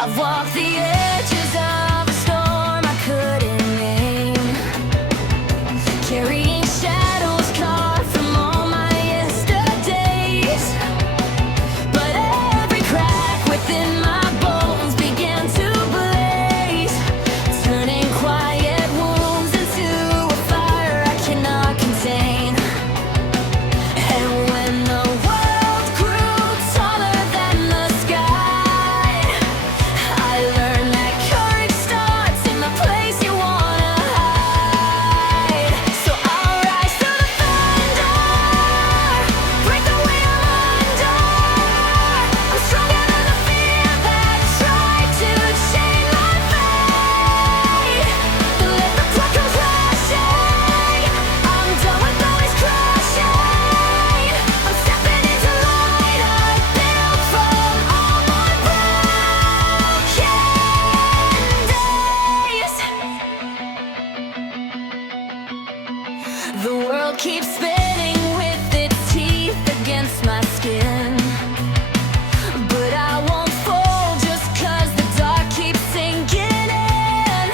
I've walked the edges of a storm I couldn't name, carrying shadows carved from all my yesterdays. But every crack within my bones began to blaze, turning quiet wounds into a fire I cannot contain. And when the world grew taller than the sky, I learned that courage starts in the place you wanna hide. So I'll rise to the thunder, break the way I'm under. I'm stronger than the fear that tried to chain my fate. Let the clock come crashing. I'm done with all this crushing. I'm stepping into light I built from all my broken days. The world keeps spinning with its teeth against my skin, but I won't fall just 'cause the dark keeps sinking in.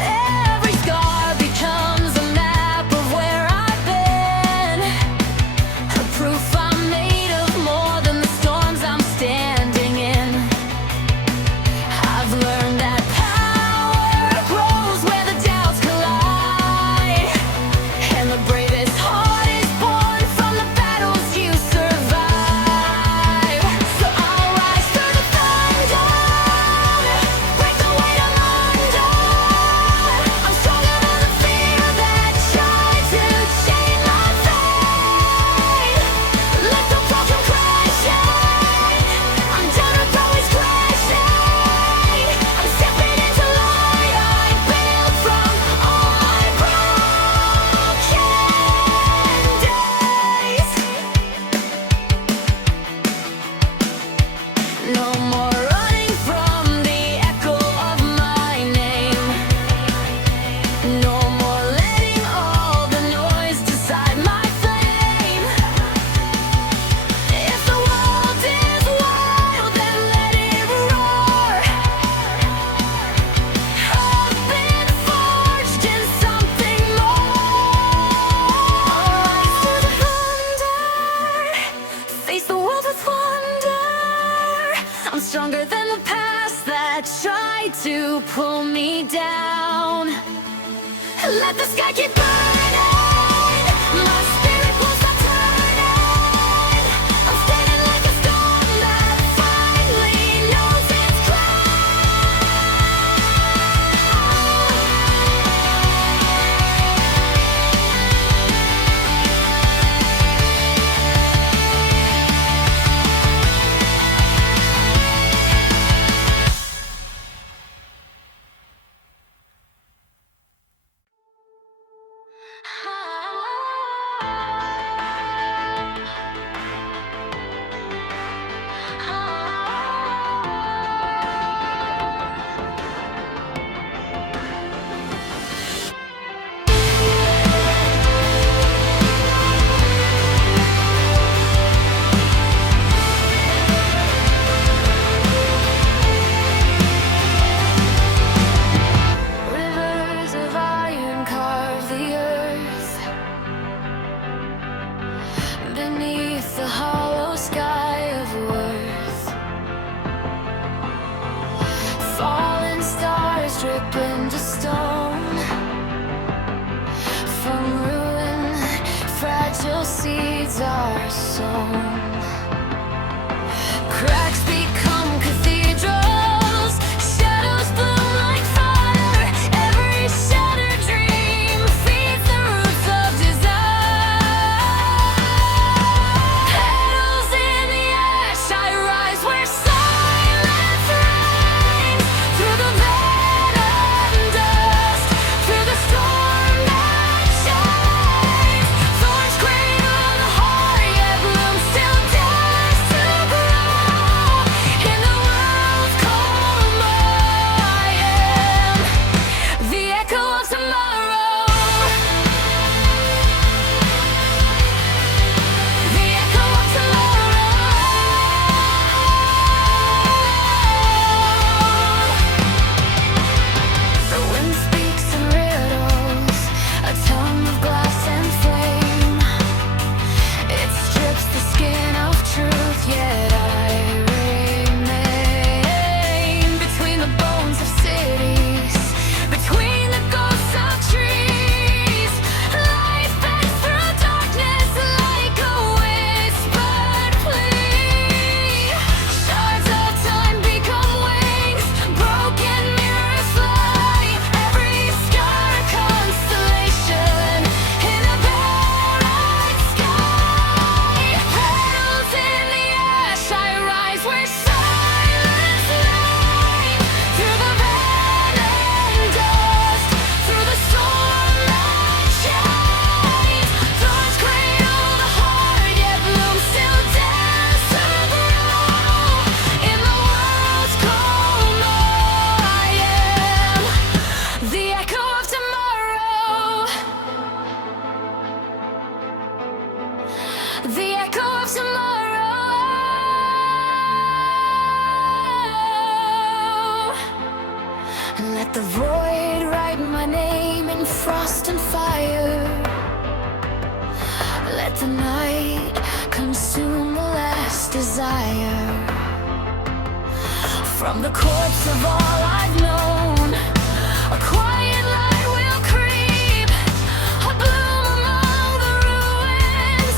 Every scar becomes a map of where I've been, a proof I'm made of more than the storms I'm standing in. I've learned that power grows where the doubts collide, and the bravest heart is born from the battles you survive. So I'll rise through the thunder, break the weight I'm under. I'm stronger than the fear that tried to chain my fate. Let the fall come crashing. I'm done with always crashing. I'm stepping into light I built from all my broken days. No more running from the echo of my name. No more letting all the noise decide my flame. If the world is wild, then let it roar. I've been forged in something more. I'll rise to the thunder, face the world with wonder. I'm stronger than the past that tried to pull me down. Let the sky keep burning. My spirit won't stop turning. I'm standing like a stone that finally knows its Rivers of iron carve the earth beneath the hollow sky of worth. Fallen stars drip into stone. From ruin, fragile seeds are sown. Cracks become cathedrals, shadows bloom like fire. Every shattered dream feeds the roots of desire. Petals in the ash, I rise where silence reigns. Through the venom dust, through the storm that shines. Thorns cradle the heart, yet bloom still dares to grow. the echo of tomorrow. Let the void write my name in frost and fire. Let the night consume the last desire. From the corpse of all I've known, a quiet light will creep, a bloom among the ruins,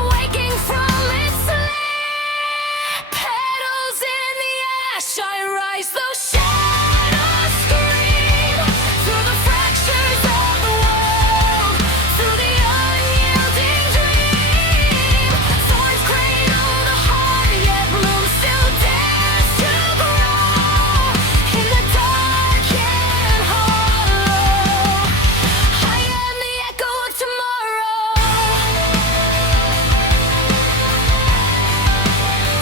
awaking from its sleep. Petals in the ash, I rise, those shadows scream through the fractures of the world, through the unyielding dream. Thorns cradle the heart, yet bloom still dares to grow in the dark and hollow. I am the echo of tomorrow.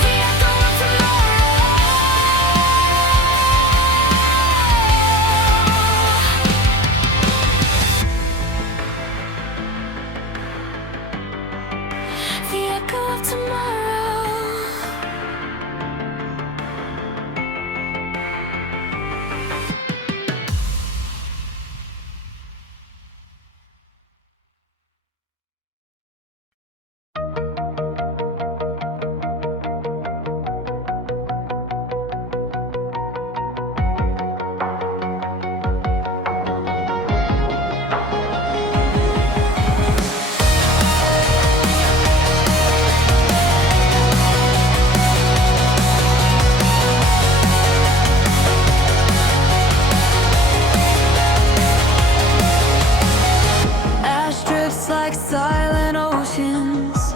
The echo of tomorrow. The echo of tomorrow. Ash drifts like silent oceans.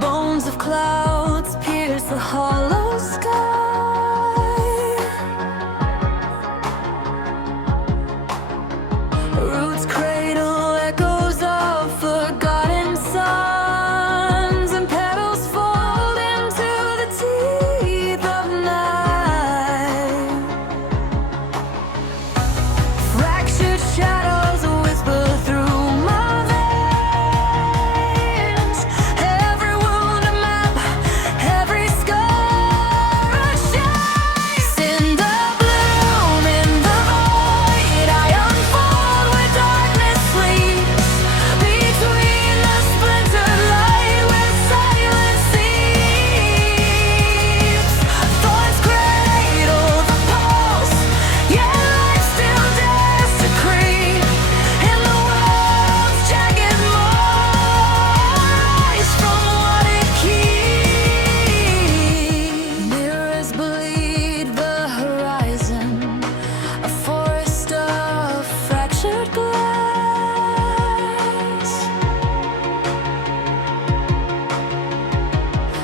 Bones of clouds pierce the hollow sky. Roots cradle echoes of forgotten suns, and petals fold into the teeth of night. Fractured shadows whisper through my veins. Every wound a map, every scar a shine. Cinder bloom in the void, I unfold where darkness sleeps. Between the splintered light where silence seeps. Thorns cradle the pulse, yet life still dares to creep. In the world's jagged mold, rise from what it keeps. Mirrors bleed the horizon, a forest of fractured glass.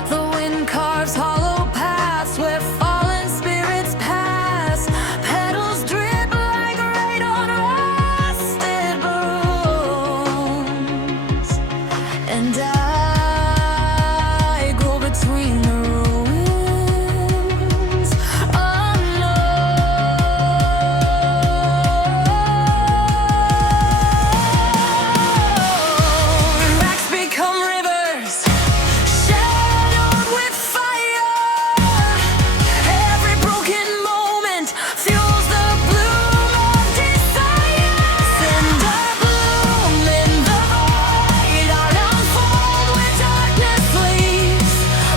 The wind carves hollow paths where fallen spirits pass. Petals drip like rain on rusted bones, and I go between the ruins, unknown. Cracks become rivers, shadowed with fire. Every broken moment fuels the bloom of desire. Cinder bloom in the void, I unfold where darkness sleeps.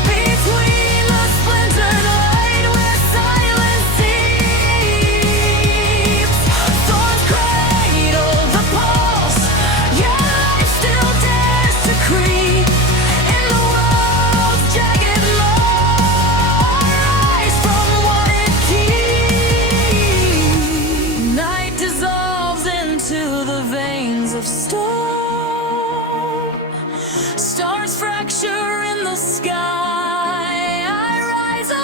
Between the splintered light where silence seeps. Thorns cradle the pulse, yet life still dares to creep. In the world's jagged mold, rise from what it keeps. Night dissolves into the veins of stone. Stars fracture in the sky. I rise alone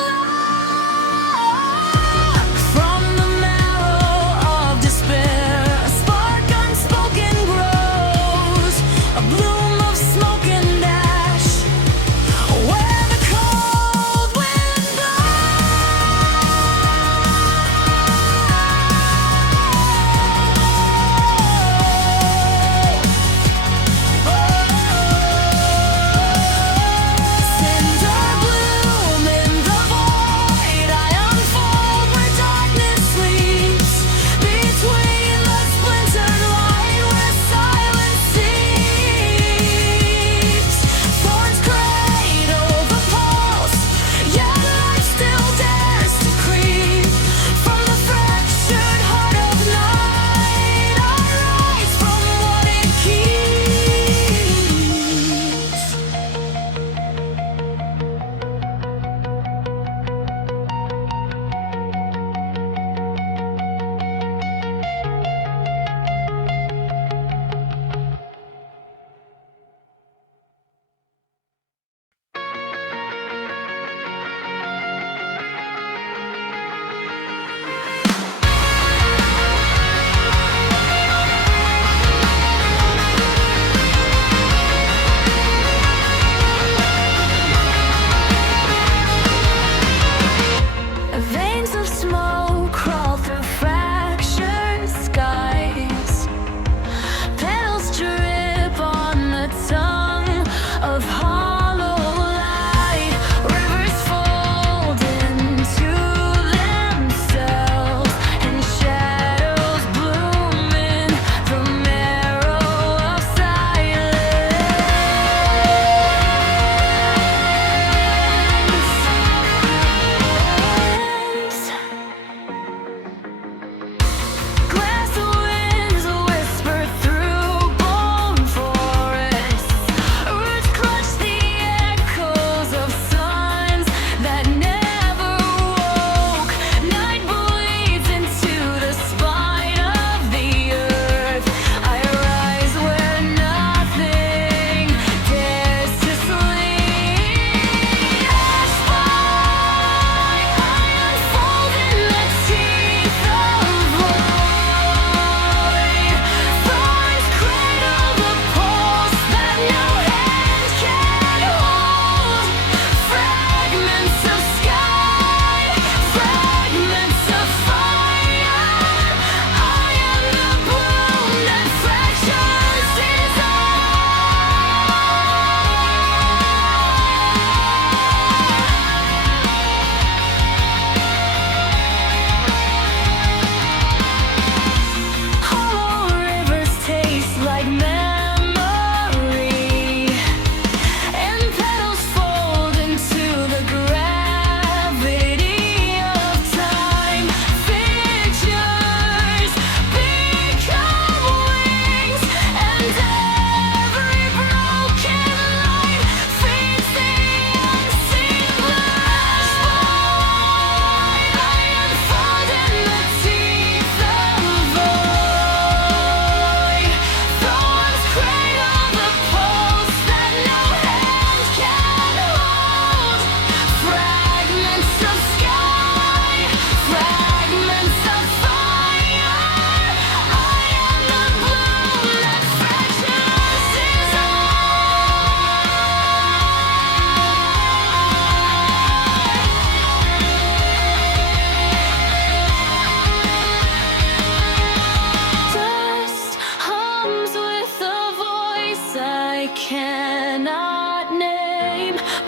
from the marrow of despair. A spark unspoken grows, a bloom of smoke and ash. Where the cold wind blows.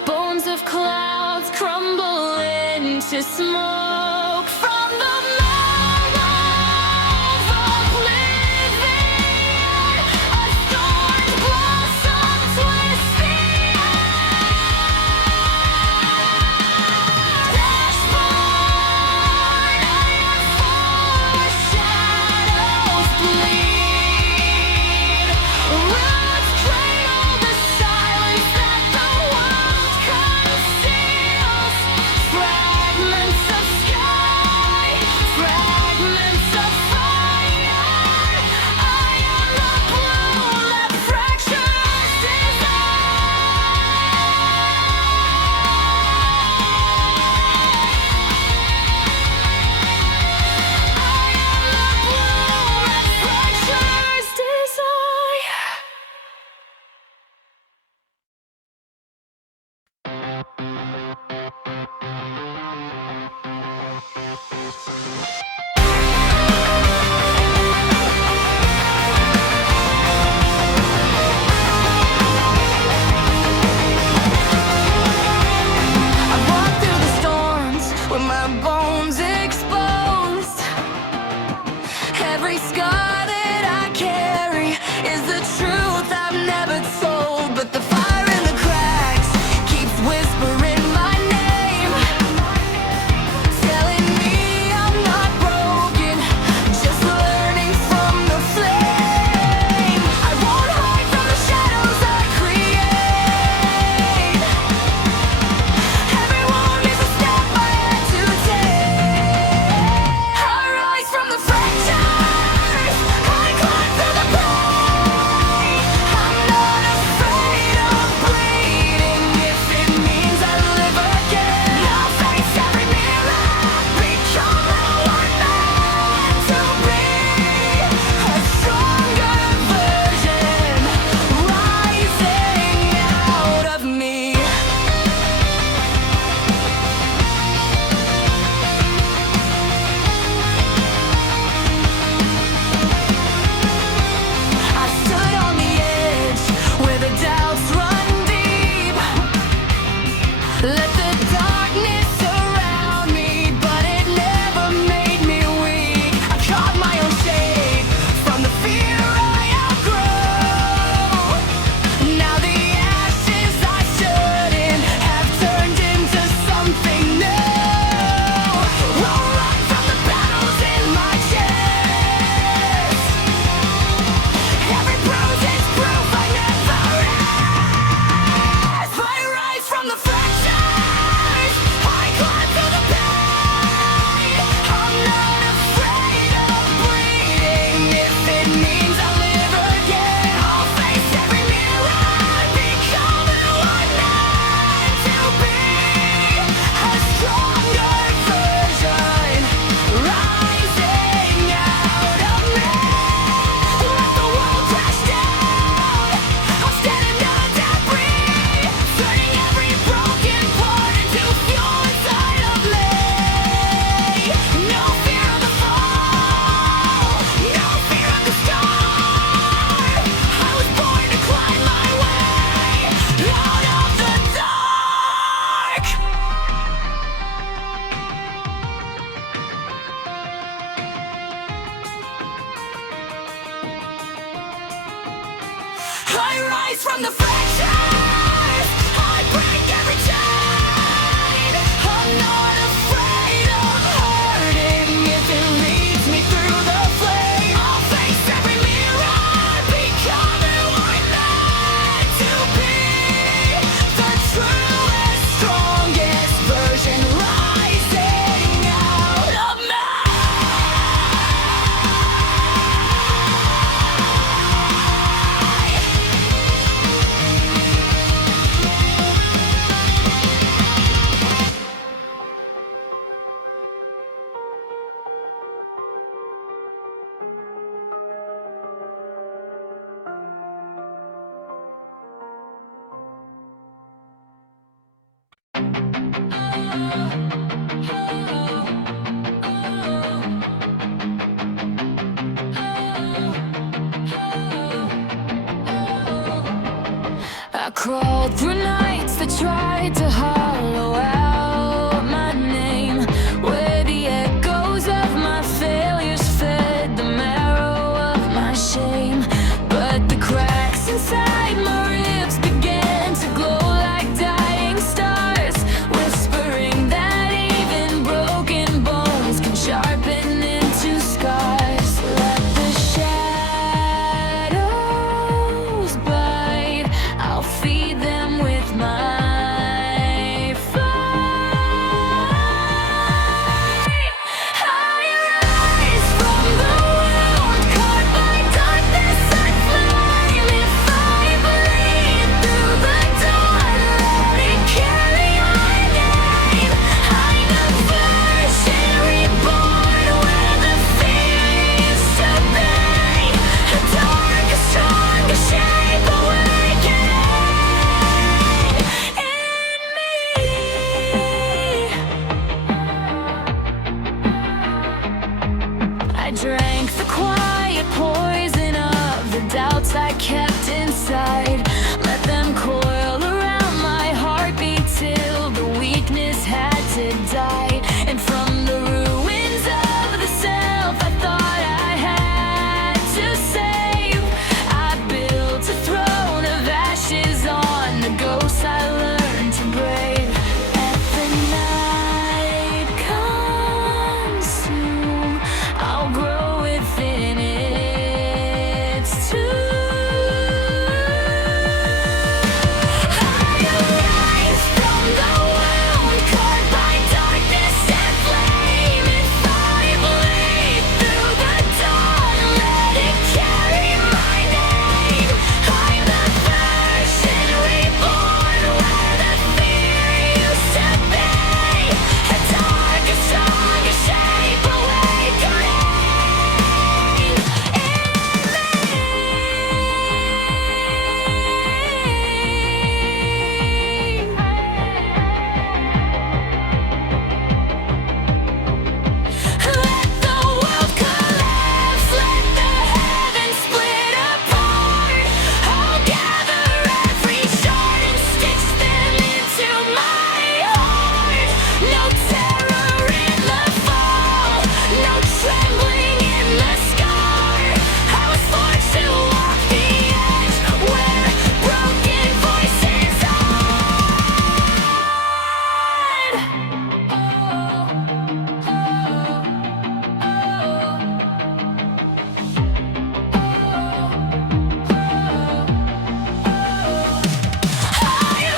Bones of clouds crumble into smoke from the mouth of oblivion. A thorn blossom twists the dashboard. Iron foreshadows bleed. Roots cradle the silence that the world conceals. Fragments of sky, fragments of fire. I am the blue that fractures desire. I walk through the storms with my bones exposed. Every scar that I carry is the truth I've never told. But the fire in the cracks keeps whispering my name, telling me I'm not broken, just learning from the flame. I won't hide from the shadows I create. Everyone is a step I had to take. I rise from the fractures, I climb through the pain. I'm not afraid of bleeding if it means I live again. I'll face every mirror, become who I'm meant to be. A stronger version rising out of me. I stood on the edge where the doubts run deep. Let the darkness surround me, but it never made me weak. I caught my own shape from the fear I outgrew. Now the ashes I stood in have turned into something new. I'll run from the battles in my chest. Every bruise is proof I never rest. I rise from the fractures, I climb through the pain. I'm not afraid of bleeding if it means I live again. I'll face every mirror, become who I'm meant to be. A stronger version rising out of me. Let the world crash down. I'm standing on debris, turning every broken part into fuel inside of me. No fear of the fall, no fear of the storm. I was born to climb my way out of the dark. I rise from the fractures, I break every chain. I'm not afraid of hurting if it leads me through the flame. I'll face every mirror, become who I'm meant to be. The truest, strongest version rising out of me. I crawled through nights that tried to hollow out my name, where the echoes of my failures fed the marrow of my shame. But the cracks inside my ribs began to glow like dying stars, whispering that even broken bones can sharpen into scars. Let the shadows bite, I'll feed them with my fire. I rise from the wound, caught by darkness and flame. If I bleed through the dawn, let it carry my name. I'm the version reborn, where the fear used to be. A darker, stronger shape awakening in me. I drank the quiet poison of the doubts I kept inside. Let them coil around my heartbeat till the weakness had to die. And from the ruins of the self I thought I had to save, I built a throne of ashes on the ghosts I learned to brave. At the night consume, I'll grow within its tomb. I arise from the wound, caught by darkness and flame. If I bleed through the dawn, let it carry my name. I'm the version reborn, where the fear used to be. A darker, stronger shape awakening in me. Let the world collapse, let the heavens split apart. I'll gather every shard and stitch them into my heart. No terror in the fall, no trembling in the scar. I was forced to walk the edge where broken voices I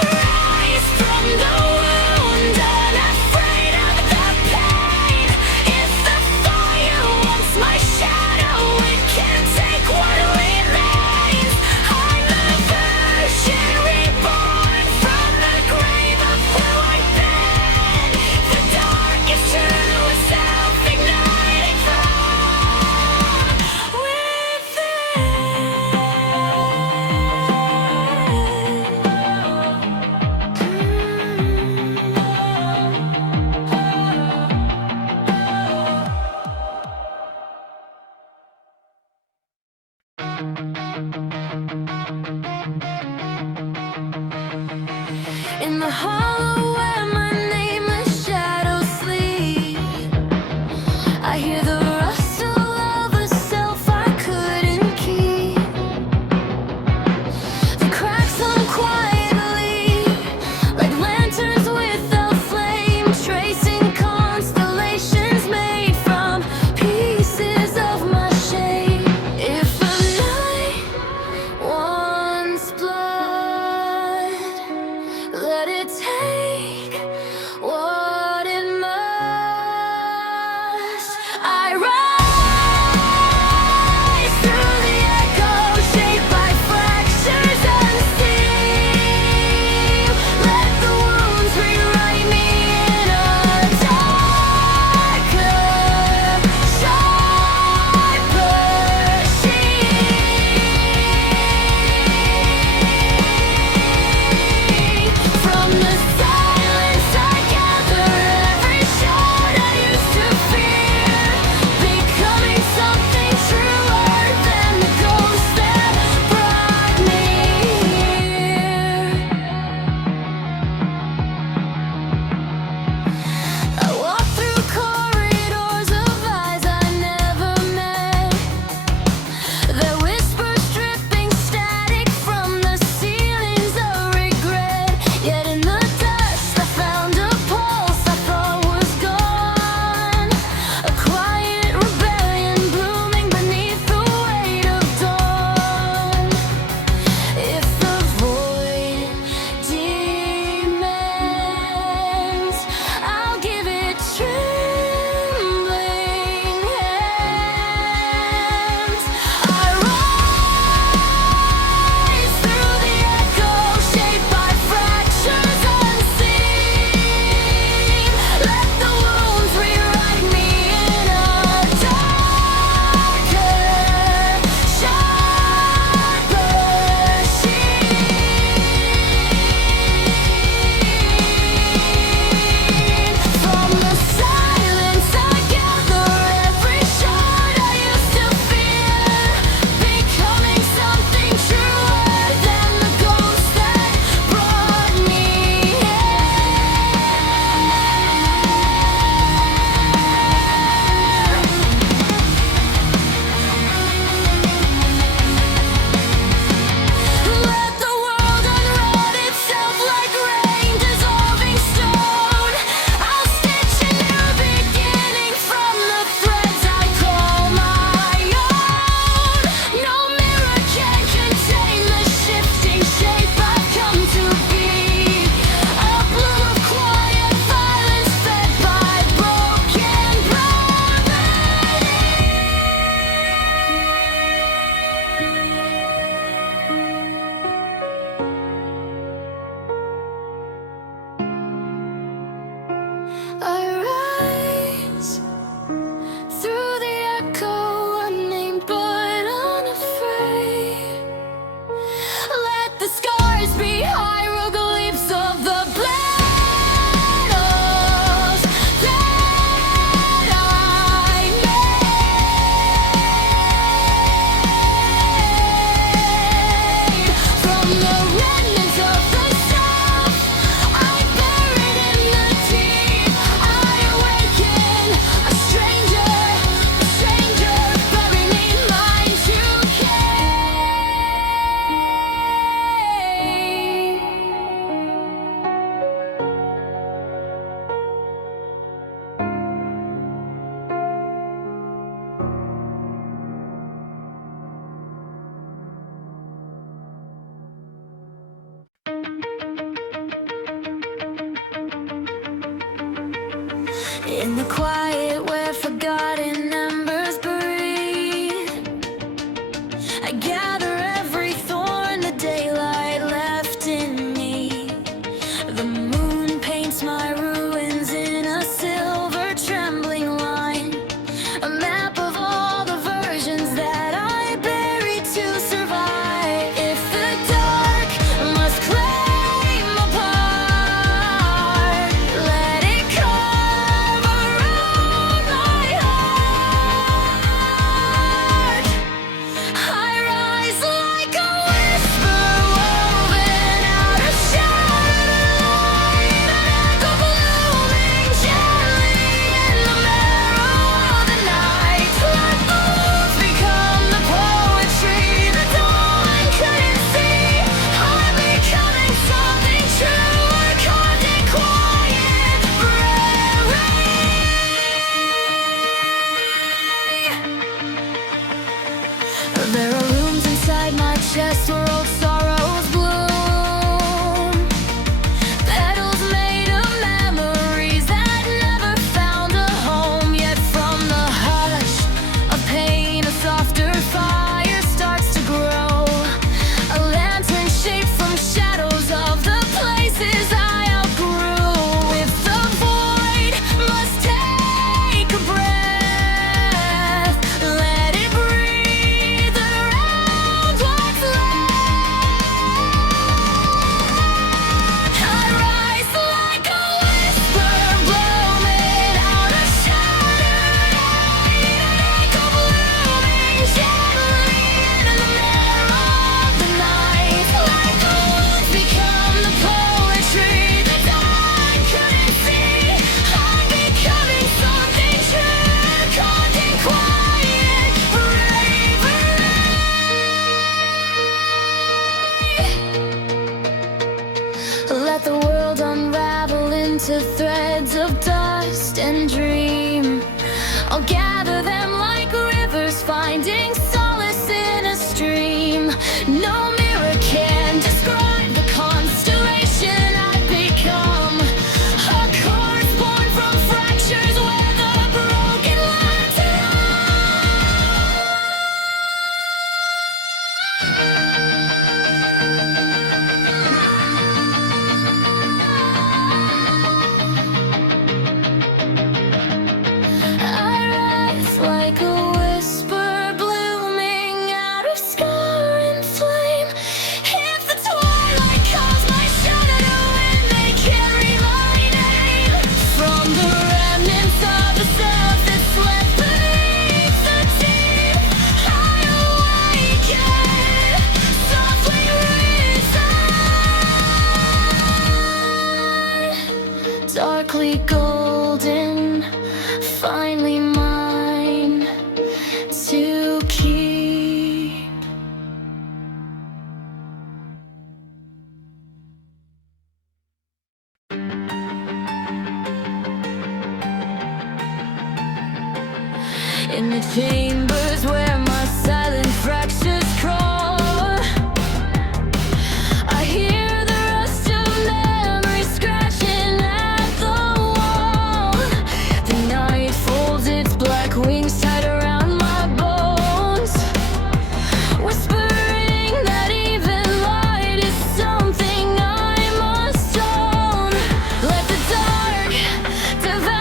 rise from the wound, unafraid of the pain. If the fire wants my shadow, it can take what remains. I'm the version reborn from the grave of who I've been. The darkest truth was self-igniting from in the hollow where my nameless shadows sleep. I hear the rustle of a self I couldn't keep. The cracks hum quietly, like lanterns without flame, tracing constellations made from pieces of my shame. If a night wants blood, let it take what it must. I rise through the echo, shaped by fractures unseen. Let the wounds rewrite me in a darker, sharper sheen. From the side I rise through the echo, unnamed but unafraid. Let the scars be hieroglyphs of the battles that I made. From the remnants of the self I buried in the deep, I awaken a stranger, bury me mine to keep. In the quiet where forgotten embers breathe, I gather every thorn the daylight left in me. The moon paints my ruins in a silver trembling line, a map of all the versions that I buried to survive. If the dark must claim a part, let it carve around my heart. I rise like a whisper woven out of shattered light, an echo blooming gently in the marrow of the night. Let the wolves become the poetry the dawn couldn't see. I'm becoming something true, carved in quiet bravery. There are rooms inside my chest where old sorrows bloom, petals made of memories that never found a home. Yet from the hush of pain, a softer fire starts to grow, a lantern shaped from shadows of the places I outgrew. If the void must take a breath, let it breathe around what's left. I rise like a whisper blooming out of shattered light, an echo blooming gently in the marrow of the night. Let the wolves become the poetry the dawn couldn't see. I'm becoming something true, carved in quiet bravery. Let the world unravel into threads of dust and dream. I'll gather them like rivers, finding solace in a stream. No mirror can describe the constellation I've become, a corpse born from fractures where the broken learn to I rise like a whisper blooming out of scar and flame. If the twilight calls my shadow and they carry my name, from the remnants of the self that slept beneath the deep, I awaken, softly risen, darkly golden, finally mine to keep. In the chambers where my silent fractures crawl, I hear the rust of memory scratching at the wall. The night folds its black wings tight around my bones, whispering that even light is something I must own. Let the dark devour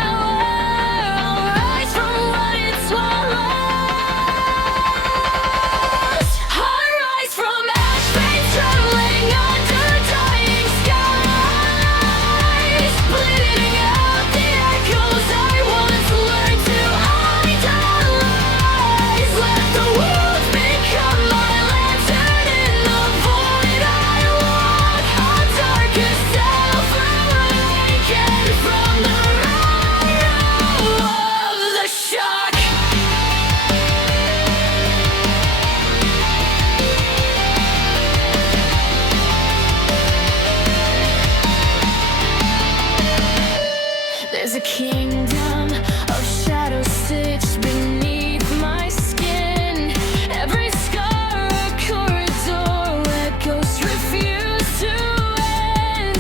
kingdom of shadows stitched beneath my skin. Every scar a corridor where ghosts refuse to end.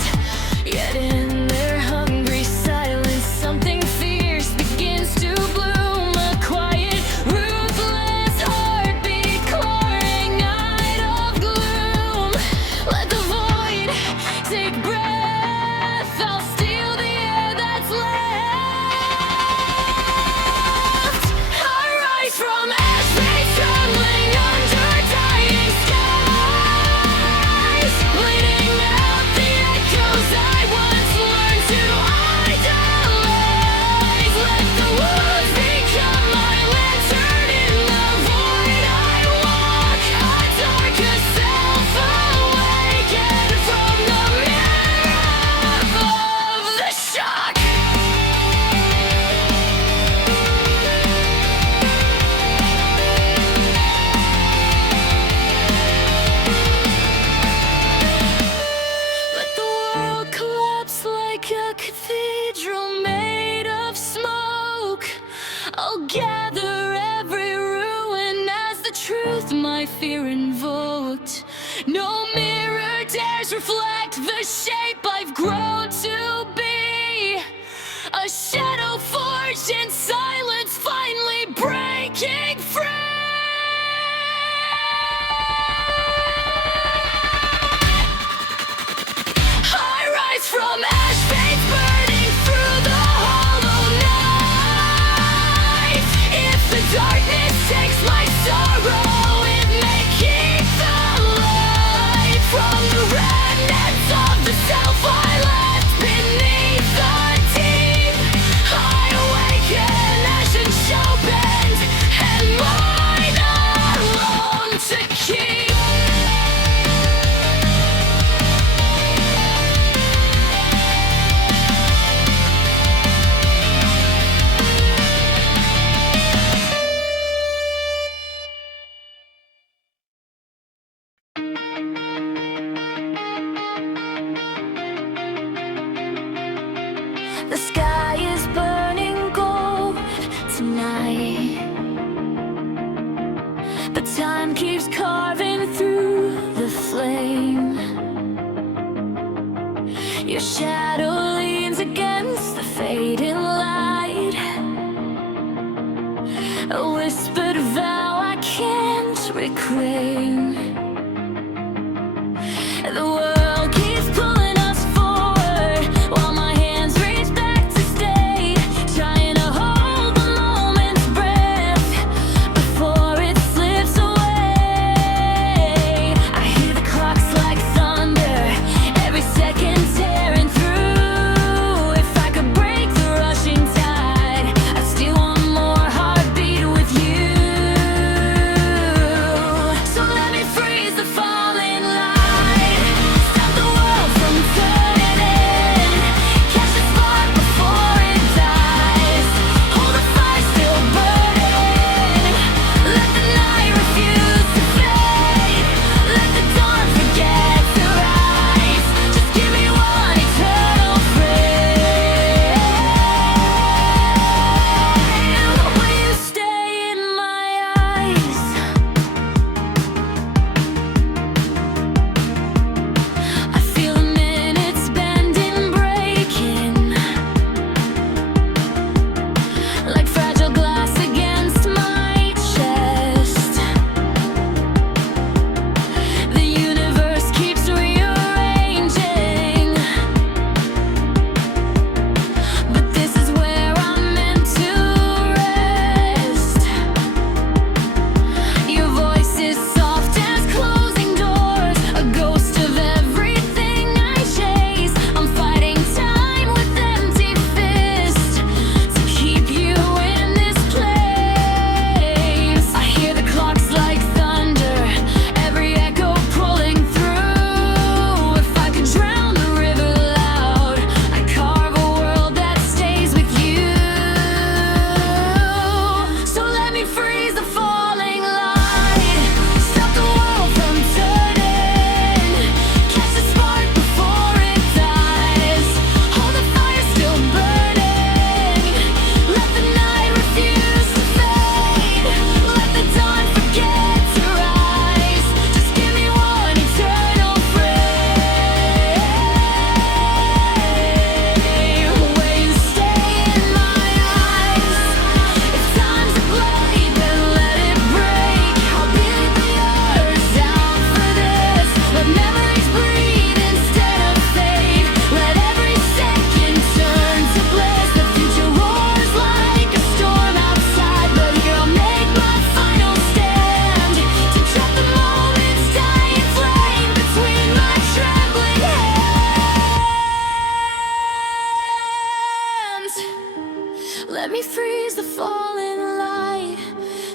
Yet in their hungry silence, something fierce begins to bloom. A quiet, ruthless heartbeat clawing out of gloom. Let the void take breath. I'll steal the air that's left. I rise from ash, face trembling under dying skies, bleeding out the echoes I once learned to idolize. Let the woods become my lantern in the void I walk. A darker self awakened from the mirror of the shock. Let the world collapse like a cathedral made of smoke. I'll gather every ruin as the truth my fear invoked. No mirror dares reflect the shape I've grown to be. A shadow forged in silence, finally breaking free. I rise from ash, veins burning through the hollow night. If the darkness takes my sorrow, it may keep the light from the remnants of the self I left beneath the deep. I awaken, ash and sharpened, and mine alone to keep. The sky is burning gold tonight, but time keeps carving through the flame. Your shadow leans against the fading light, a whispered vow I can't reclaim. The world keeps pulling us forward while my hands reach back to stay, trying to hold the moment's breath before it slips away. I hear the clocks like thunder, every second tearing through. If I could break the rushing tide, I'd steal one more heartbeat with you. So let me Let me freeze the falling light,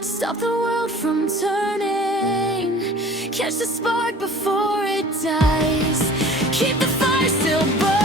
stop the world from turning, catch the spark before it dies, keep the fire still burning.